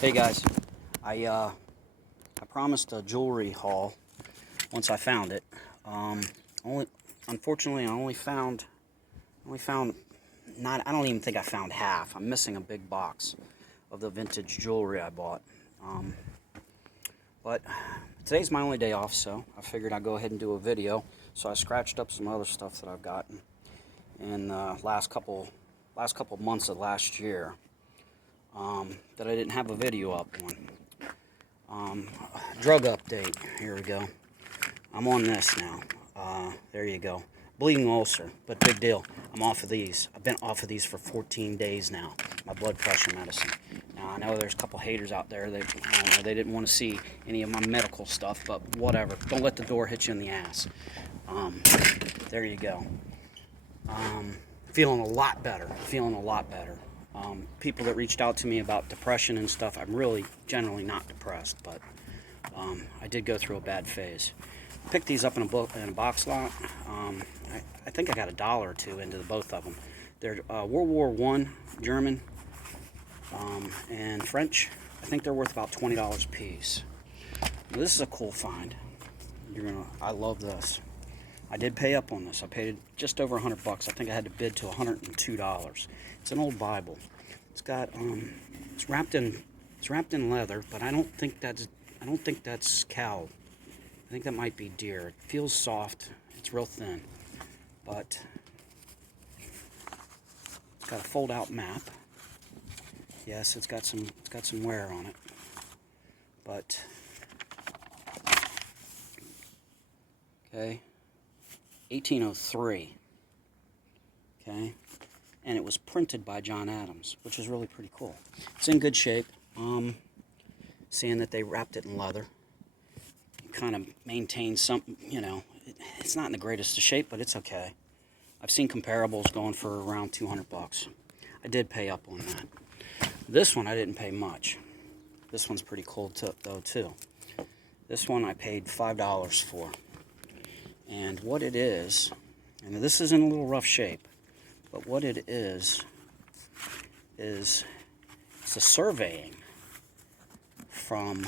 Hey guys, I promised a jewelry haul once I found it. Only unfortunately I only found not. I don't even think I found half. I'm missing a big box of the vintage jewelry I bought. But today's my only day off, so I figured I'd go ahead and do a video. So I scratched up some other stuff that I've gotten in the last couple months of last year. That I didn't have a video up on. Drug update. Here we go. I'm on this now. There you go. Bleeding ulcer, but big deal. I'm off of these. I've been off of these for 14 days now. My blood pressure medicine. Now I know there's a couple haters out there that they didn't want to see any of my medical stuff, but whatever. Don't let the door hit you in the ass. There you go. Feeling a lot better. People that reached out to me about depression and stuff, I'm really generally not depressed, but I did go through a bad phase. I picked these up in a box lot. I think I got $1 or $2 into both of them. They're World War I German and French. I think they're worth about $20 a piece. Now, this is a cool find. I love this. I did pay up on this. I paid just over $100. I think I had to bid to $102. It's an old Bible. It's got it's wrapped in leather, but I don't think that's cow. I think that might be deer. It feels soft. It's real thin, but it's got a fold-out map. Yes, it's got some wear on it, but okay. 1803, okay, and it was printed by John Adams, which is really pretty cool. It's in good shape. Seeing that they wrapped it in leather, it kind of maintains something, it's not in the greatest of shape, but it's okay. I've seen comparables going for around $200. I did pay up on that. This one I didn't pay much. This one's pretty cool though too. This one I paid $5 for. And what it is, and this is in a little rough shape, but what it is it's a surveying from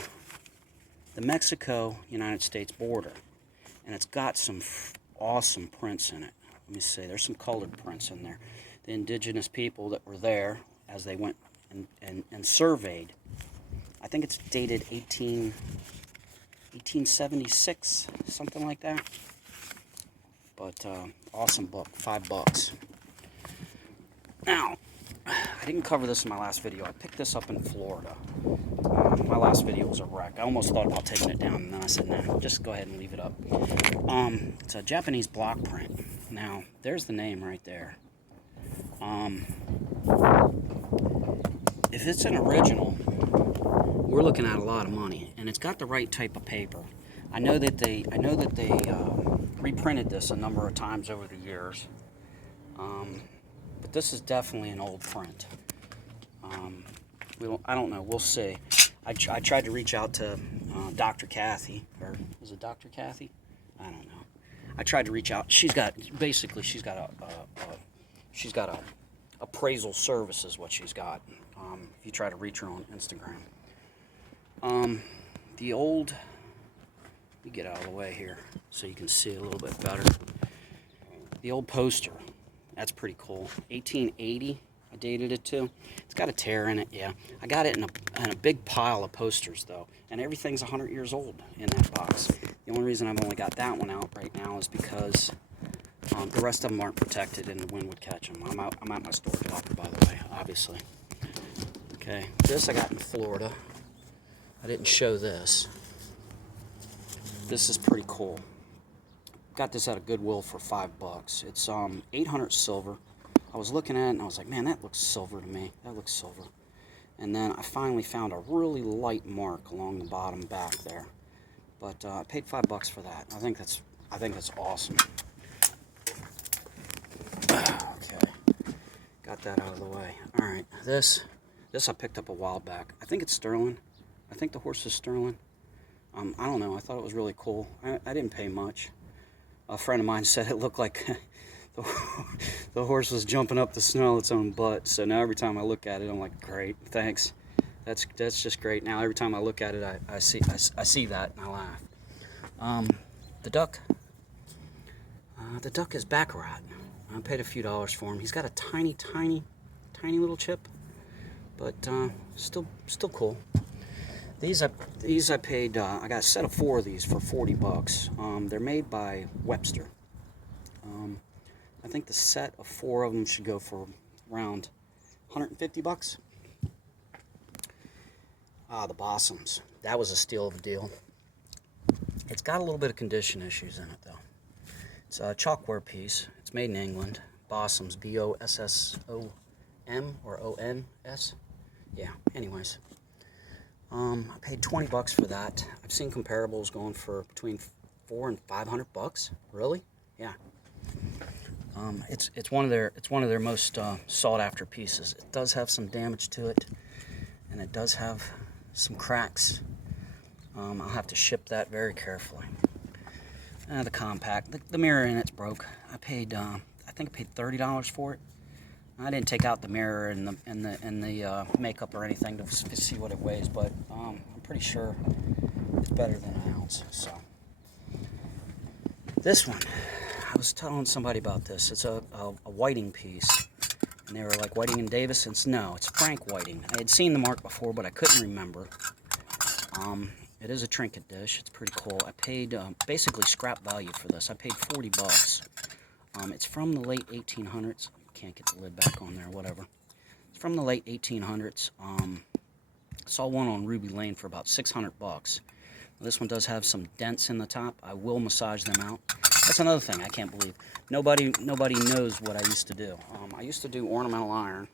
the Mexico-United States border. And it's got some awesome prints in it. Let me see, there's some colored prints in there. The indigenous people that were there as they went and surveyed. I think it's dated 1876, something like that. But awesome book, $5. Now, I didn't cover this in my last video. I picked this up in Florida. My last video was a wreck. I almost thought about taking it down, and then I said, nah, just go ahead and leave it up. It's a Japanese block print. Now, there's the name right there. If it's an original, we're looking at a lot of money, and it's got the right type of paper. I know that they reprinted this a number of times over the years, but this is definitely an old print. I don't know. We'll see. I tried to reach out to Dr. Kathy, or is it Dr. Kathy? I don't know. I tried to reach out. She's got a appraisal service is what she's got. If you try to reach her on Instagram. Let me get out of the way here so you can see a little bit better. The old poster, that's pretty cool. 1880, I dated it to. It's got a tear in it, yeah. I got it in a big pile of posters though, and everything's 100 years old in that box. The only reason I've only got that one out right now is because the rest of them aren't protected and the wind would catch them. I'm at my storage locker, by the way, obviously. Okay, this I got in Florida. I didn't show this. This is pretty cool. Got this at a Goodwill for $5. It's 800 silver. I was looking at it and I was like, man, that looks silver to me. That looks silver. And then I finally found a really light mark along the bottom back there. But I paid $5 for that. I think that's awesome. Okay, got that out of the way. All right, this I picked up a while back. I think it's sterling. I think the horse is sterling. I don't know. I thought it was really cool. I didn't pay much. A friend of mine said it looked like the horse was jumping up to smell its own butt. So now every time I look at it, I'm like, great, thanks. That's just great. Now every time I look at it, I see that and I laugh. The duck. The duck is Baccarat. I paid a few dollars for him. He's got a tiny little chip, but still cool. These I paid. I got a set of 4 of these for $40. They're made by Webster. I think the set of 4 of them should go for around $150. The Bossums. That was a steal of a deal. It's got a little bit of condition issues in it though. It's a chalkware piece. It's made in England. Bossums, B-O-S-S-O-M or O-N-S. Yeah, anyways. I paid $20 for that. I've seen comparables going for between $400 and $500. Really? Yeah. It's one of their most sought after pieces. It does have some damage to it, and it does have some cracks. I'll have to ship that very carefully. The compact, the mirror in it's broke. I think I paid $30 for it. I didn't take out the mirror and the makeup or anything to see what it weighs, but I'm pretty sure it's better than an ounce. So this one, I was telling somebody about this. It's a Whiting piece, and they were like, Whiting and Davison. No, it's Frank Whiting. I had seen the mark before, but I couldn't remember. It is a trinket dish. It's pretty cool. I paid basically scrap value for this. I paid $40. It's from the late 1800s. Can't get the lid back on there, whatever. It's from the late 1800s. I saw one on Ruby Lane for about $600. This one does have some dents in the top. I will massage them out. That's another thing I can't believe. Nobody knows what I used to do. I used to do ornamental iron,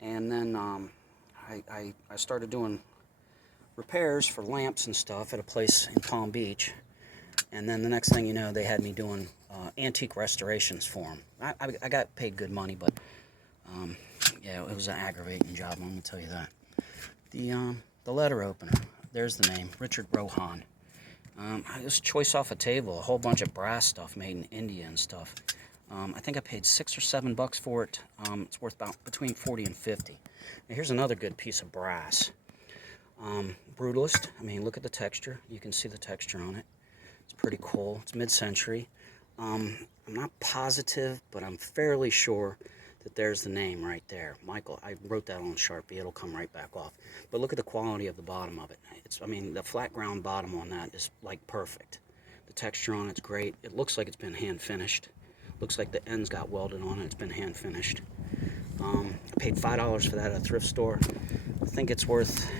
and then I started doing repairs for lamps and stuff at a place in Palm Beach. And then the next thing you know, they had me doing antique restorations for them. I got paid good money, but yeah, it was an aggravating job, I'm going to tell you that. The letter opener, there's the name, Richard Rohan. It was choice off a table, a whole bunch of brass stuff made in India and stuff. I think I paid $6 or $7 for it. It's worth about between $40 and $50. Now here's another good piece of brass. Brutalist. I mean, look at the texture. You can see the texture on it. It's pretty cool. It's mid-century. I'm not positive, but I'm fairly sure that there's the name right there. Michael, I wrote that on Sharpie. It'll come right back off. But look at the quality of the bottom of it. I mean, the flat ground bottom on that is like perfect. The texture on it's great. It looks like it's been hand finished. Looks like the ends got welded on it. It's been hand finished. I paid $5 for that at a thrift store. I think it's worth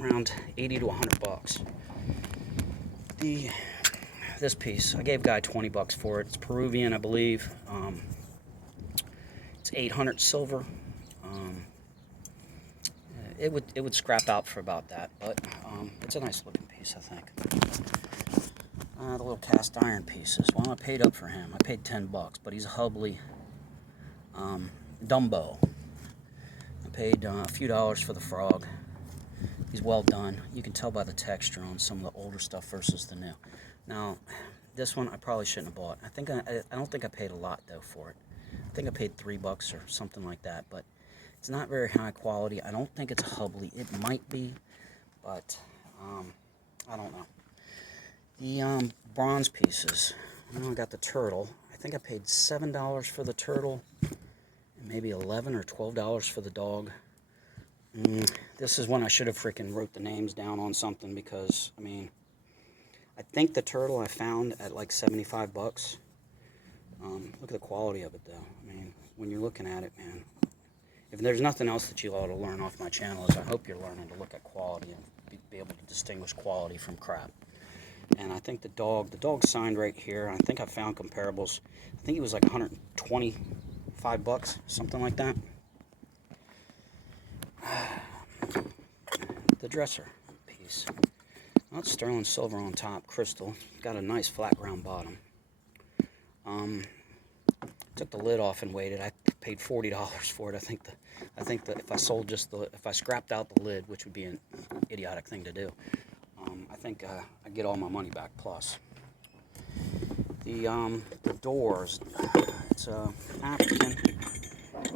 around $80 to $100. This piece, I gave Guy $20 for it. It's Peruvian, I believe. It's 800 silver. It would scrap out for about that, but it's a nice looking piece, I think. The little cast iron pieces. Well, I paid up for him. I paid $10, but he's a Hubley Dumbo. I paid a few dollars for the frog. He's well done. You can tell by the texture on some of the older stuff versus the new. Now, this one I probably shouldn't have bought. I don't think I paid a lot though for it. I think I paid $3 or something like that, but it's not very high quality. I don't think it's Hubley. It might be, but I don't know. The bronze pieces. I got the turtle. I think I paid $7 for the turtle, and maybe $11 or $12 for the dog. This is when I should have freaking wrote the names down on something, because, I mean, I think the turtle I found at like $75. Look at the quality of it, though. I mean, when you're looking at it, man, if there's nothing else that you ought to learn off my channel, is I hope you're learning to look at quality and be able to distinguish quality from crap. And I think the dog signed right here. I think I found comparables. I think it was like $125, something like that. The dresser piece. Well, it's sterling silver on top, crystal. Got a nice flat ground bottom. Took the lid off and weighed it. I paid $40 for it. I think that if I scrapped out the lid, which would be an idiotic thing to do, I think I get all my money back plus. The doors. It's African.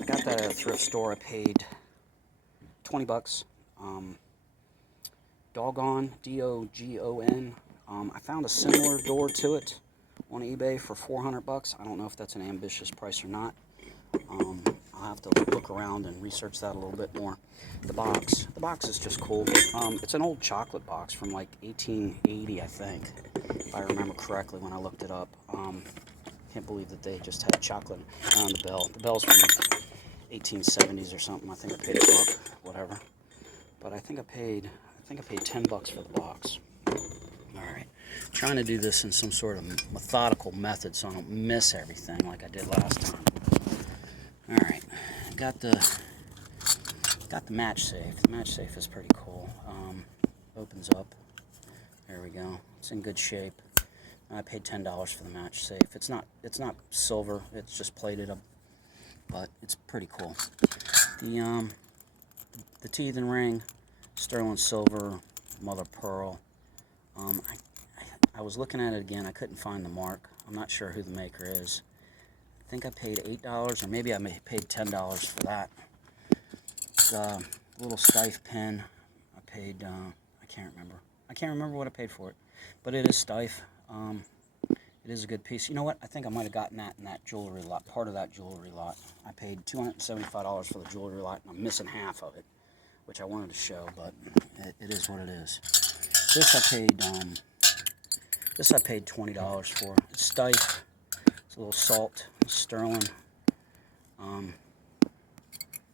I got that at a thrift store. I paid $20. Dogon, D-O-G-O-N. I found a similar door to it on eBay for 400 bucks. I don't know if that's an ambitious price or not. I'll have to look around and research that a little bit more. The box is just cool. It's an old chocolate box from like 1880, I think, if I remember correctly when I looked it up. Can't believe that they just had chocolate on the bell. The bell's from 1870s or something. I think I paid $1, whatever. But I think I paid $10 for the box. Alright, trying to do this in some sort of methodical method so I don't miss everything like I did last time. Alright, got the match safe. The match safe is pretty cool. Opens up. There we go. It's in good shape. I paid $10 for the match safe. It's not silver, it's just plated up, but it's pretty cool. The teeth and ring, sterling silver, mother pearl. I was looking at it again. I couldn't find the mark. I'm not sure who the maker is. I think I paid $8, or maybe I paid $10 for that. The little Steiff pen, I paid, I can't remember. I can't remember what I paid for it, but it is Steiff. It is a good piece. You know what? I think I might have gotten that in that jewelry lot, part of that jewelry lot. I paid $275 for the jewelry lot, and I'm missing half of it, which I wanted to show, but it is what it is. This I paid $20 for. It's Steiff. It's a little salt, sterling.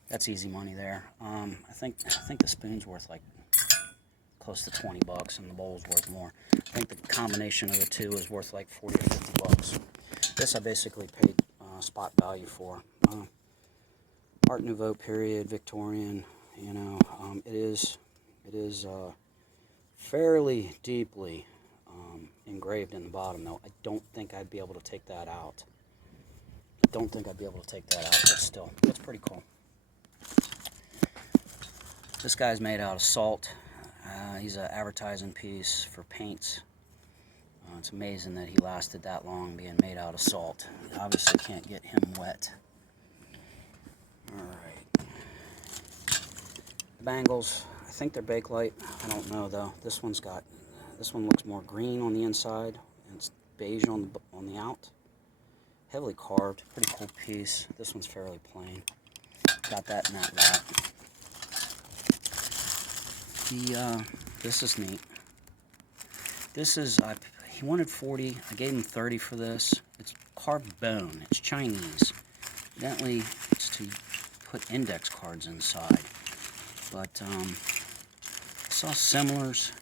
That's easy money there. I think the spoon's worth like close to 20 bucks, and the bowl's worth more. I think the combination of the two is worth like 40 or 50 bucks. This I basically paid spot value for. Art Nouveau period, Victorian. You know, it is fairly deeply engraved in the bottom, though. I don't think I'd be able to take that out. But still, it's pretty cool. This guy's made out of salt. He's an advertising piece for paints. It's amazing that he lasted that long being made out of salt. You obviously can't get him wet. Alright. The bangles, I think they're Bakelite. I don't know though. This one looks more green on the inside, and it's beige on the out. Heavily carved, pretty cool piece. This one's fairly plain. Got that in that lot. This is neat. This is, he wanted 40, I gave him 30 for this. It's carved bone, it's Chinese. Evidently, it's to put index cards inside. But, I saw similars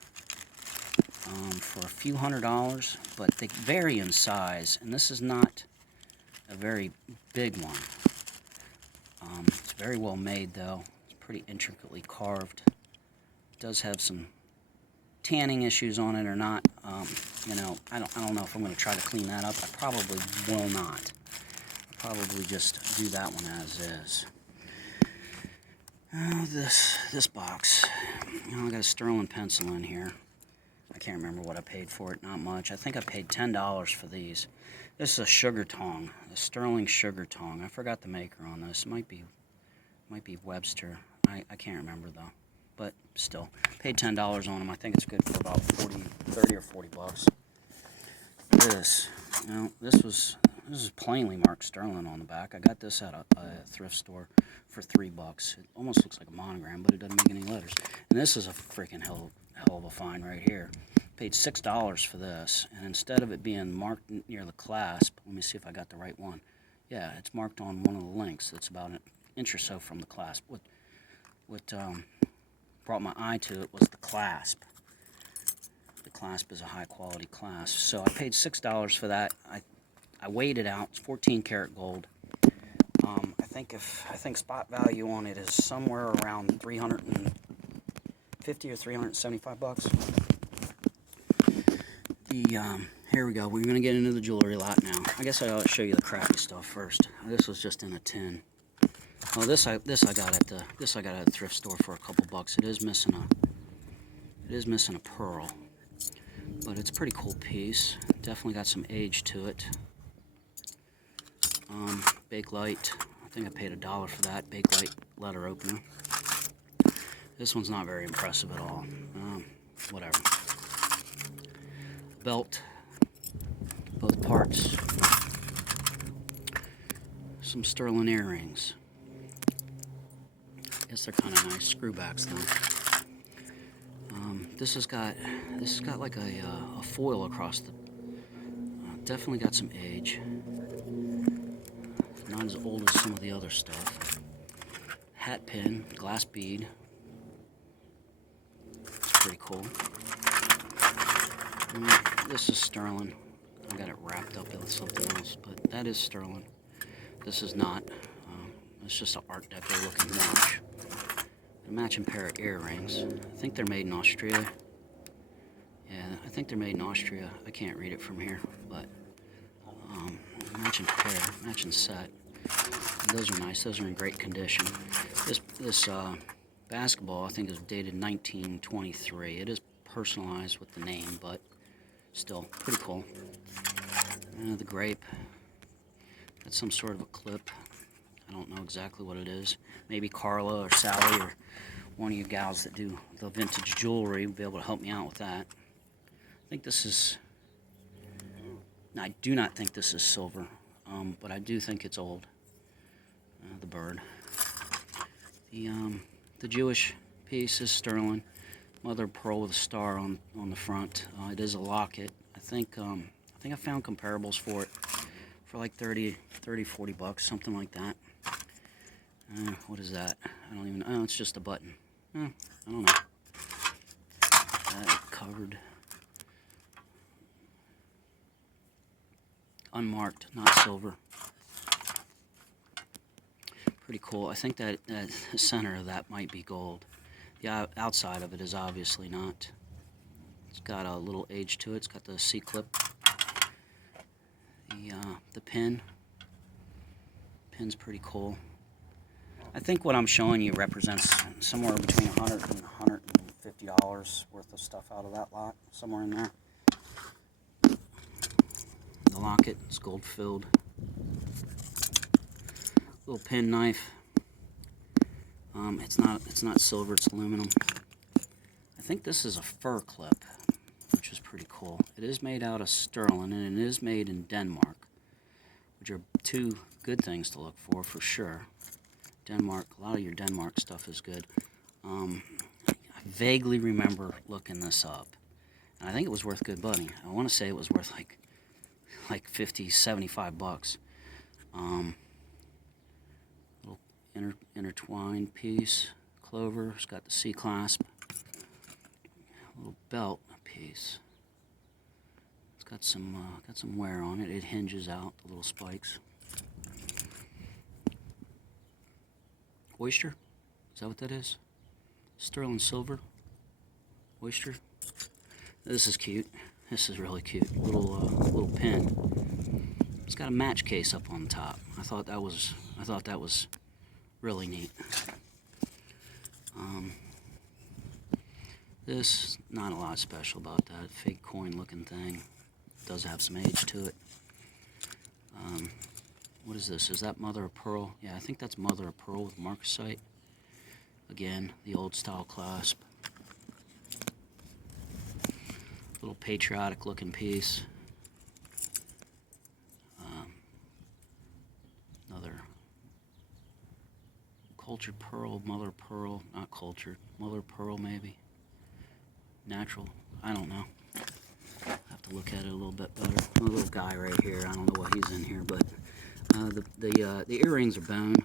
for a few $100s, but they vary in size, and this is not a very big one. It's very well made, though. It's pretty intricately carved. It does have some tanning issues on it or not. You know, I don't know if I'm going to try to clean that up. I probably will not. I'll probably just do that one as is. This box. You know, I got a sterling pencil in here. I can't remember what I paid for it. Not much. I think I paid $10 for these. This is a sugar tong, a sterling sugar tong. I forgot the maker on this. It might be Webster. I can't remember though. But still, paid $10 on them. I think it's good for about 30 or 40 bucks. This, you know, this is plainly marked sterling on the back. I got this at a thrift store for $3. It almost looks like a monogram, but it doesn't make any letters. And this is a freaking hell of a find right here. Paid $6 for this, and instead of it being marked near the clasp, let me see if I got the right one. Yeah, it's marked on one of the links. That's about an inch or so from the clasp. What brought my eye to it was the clasp. The clasp is a high quality clasp. So I paid $6 for that. I weighed it out. It's 14 karat gold. I think spot value on it is somewhere around 350 or 375 bucks. Here we go. We're gonna get into the jewelry lot now. I guess I ought to show you the crappy stuff first. This was just in a tin. Well, this I got at the thrift store for a couple bucks. It is missing a pearl, but it's a pretty cool piece. Definitely got some age to it. Bakelite. I think I paid $1 for that Bakelite letter opener. This one's not very impressive at all. Whatever. Belt, both parts. Some sterling earrings. I guess they're kind of nice. Screwbacks though. This has got like a foil across the. Definitely got some age. Not as old as some of the other stuff. Hat pin, glass bead. It's pretty cool. This is sterling. I got it wrapped up with something else, but that is sterling. This is not. It's just an Art Deco looking watch. A matching pair of earrings. I think they're made in Austria. Yeah, I think they're made in Austria. I can't read it from here, but matching pair, matching set. Those are nice. Those are in great condition. This basketball, I think, is dated 1923. It is personalized with the name, but still pretty cool. The grape. Got some sort of a clip. I don't know exactly what it is. Maybe Carla or Sally or one of you gals that do the vintage jewelry will be able to help me out with that. I think this is... I do not think this is silver, but I do think it's old. The bird. The Jewish piece is sterling. Mother of pearl with a star on the front. It is a locket. I think I found comparables for it for like 30, 40 bucks, something like that. What is that? I don't even know. Oh, it's just a button. I don't know. Covered. Unmarked, not silver. Pretty cool. I think that the center of that might be gold. The outside of it is obviously not. It's got a little age to it. It's got the C-clip. The pin. Pin's pretty cool. I think what I'm showing you represents somewhere between $100 and $150 worth of stuff out of that lot. Somewhere in there. The locket is gold filled. Little pen knife. It's not silver, it's aluminum. I think this is a fur clip, which is pretty cool. It is made out of sterling and it is made in Denmark, which are two good things to look for sure. Denmark, a lot of your Denmark stuff is good. I vaguely remember looking this up, and I think it was worth good money. I want to say it was worth like 50, 75 bucks. Little intertwined piece, clover. It's got the C clasp. Little belt piece. It's got some wear on it. It hinges out, the little spikes. Oyster? Is that what that is? Sterling silver? Oyster? This is cute. This is really cute. Little pin. It's got a match case up on top. I thought that was really neat. This, not a lot special about that. Fake coin looking thing. Does have some age to it. What is this? Is that mother of pearl? Yeah, I think that's mother of pearl with marcasite. Again, the old style clasp. Little patriotic looking piece. Another cultured pearl, mother of pearl, not cultured, mother of pearl maybe. Natural, I don't know. I have to look at it a little bit better. A little guy right here, I don't know what he's in here, but the earrings are bone.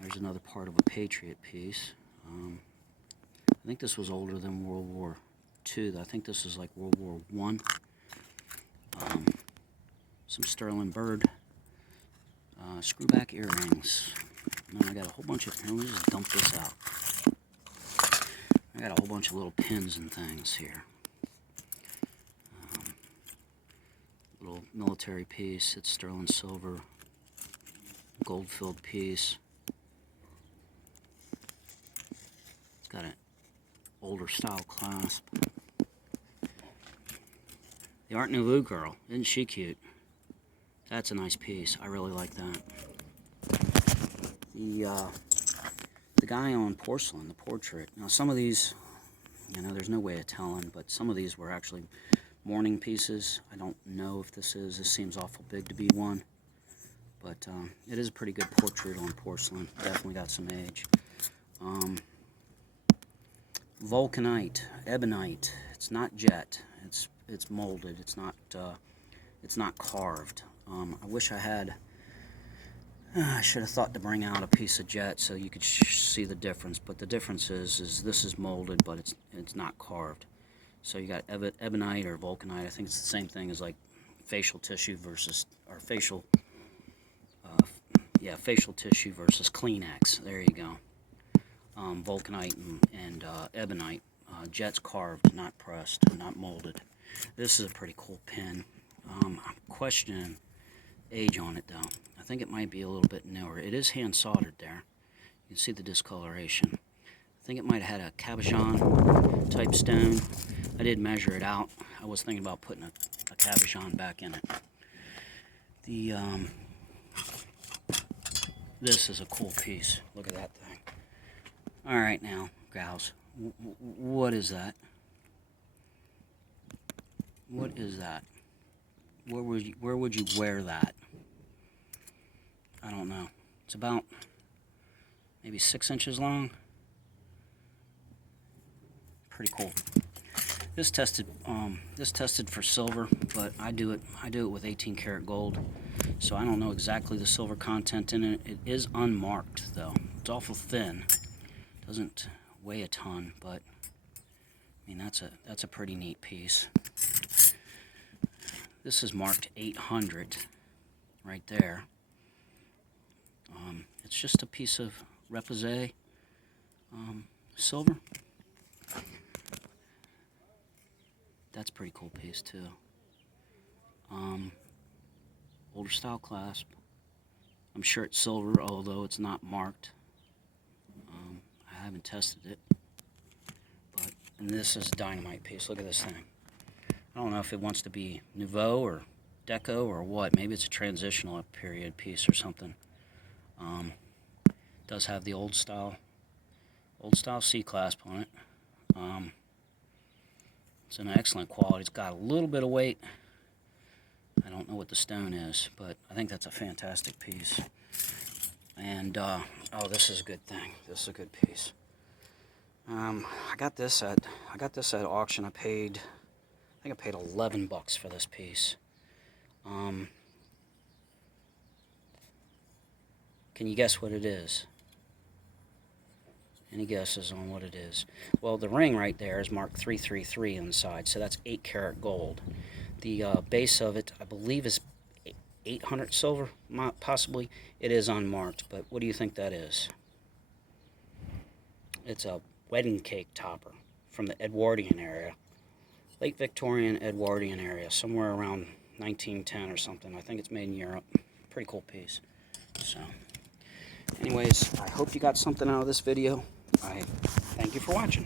There's another part of a Patriot piece. I think this was older than World War II. I think this is like World War I. Some sterling bird. Screwback earrings. And then I got a whole bunch of, let me just dump this out. I got a whole bunch of little pins and things here. Little military piece. It's sterling silver. Gold-filled piece. It's got an older style clasp. The Art Nouveau girl. Isn't she cute? That's a nice piece. I really like that. The guy on porcelain, the portrait. Now some of these, you know, there's no way of telling, but some of these were actually mourning pieces. I don't know if this seems awful big to be one, but it is a pretty good portrait on porcelain. Definitely got some age. Vulcanite, ebonite. It's not jet. It's molded. It's not carved. I wish I had. I should have thought to bring out a piece of jet so you could see the difference. But the difference is this is molded, but it's not carved. So you got ebonite or vulcanite. I think it's the same thing as like facial tissue versus facial tissue versus Kleenex. There you go. Vulcanite and ebonite. Jet's carved, not pressed, not molded. This is a pretty cool pin. I'm questioning age on it though. I think it might be a little bit newer. It is hand soldered there. You can see the discoloration. I think it might have had a cabochon type stone. I did measure it out. I was thinking about putting a cabochon back in it. This is a cool piece. Look at that thing. All right now, gals, what is that? What is that? Where would you wear that? I don't know. It's about maybe 6 inches long. Pretty cool. This tested for silver, but I do it with 18 karat gold. So I don't know exactly the silver content in it. It is unmarked though. It's awful thin. Doesn't weigh a ton, but I mean that's a pretty neat piece. This is marked 800 right there. It's just a piece of repoussé silver. That's a pretty cool piece too. Older style clasp. I'm sure it's silver, although it's not marked. I haven't tested it. And this is a dynamite piece. Look at this thing. I don't know if it wants to be Nouveau or Deco or what. Maybe it's a transitional period piece or something. It does have the old style C-clasp on it. It's an excellent quality. It's got a little bit of weight. I don't know what the stone is, but I think that's a fantastic piece. And oh, this is a good thing. This is a good piece. I got this at auction. I think I paid $11 for this piece. Can you guess what it is? Any guesses on what it is? Well, the ring right there is marked 333 inside, so that's 8 karat gold. The base of it, I believe, is 800 silver, possibly. It is unmarked, but what do you think that is? It's a wedding cake topper from the Edwardian area. Late Victorian Edwardian area, somewhere around 1910 or something. I think it's made in Europe. Pretty cool piece. So, anyways, I hope you got something out of this video. I thank you for watching.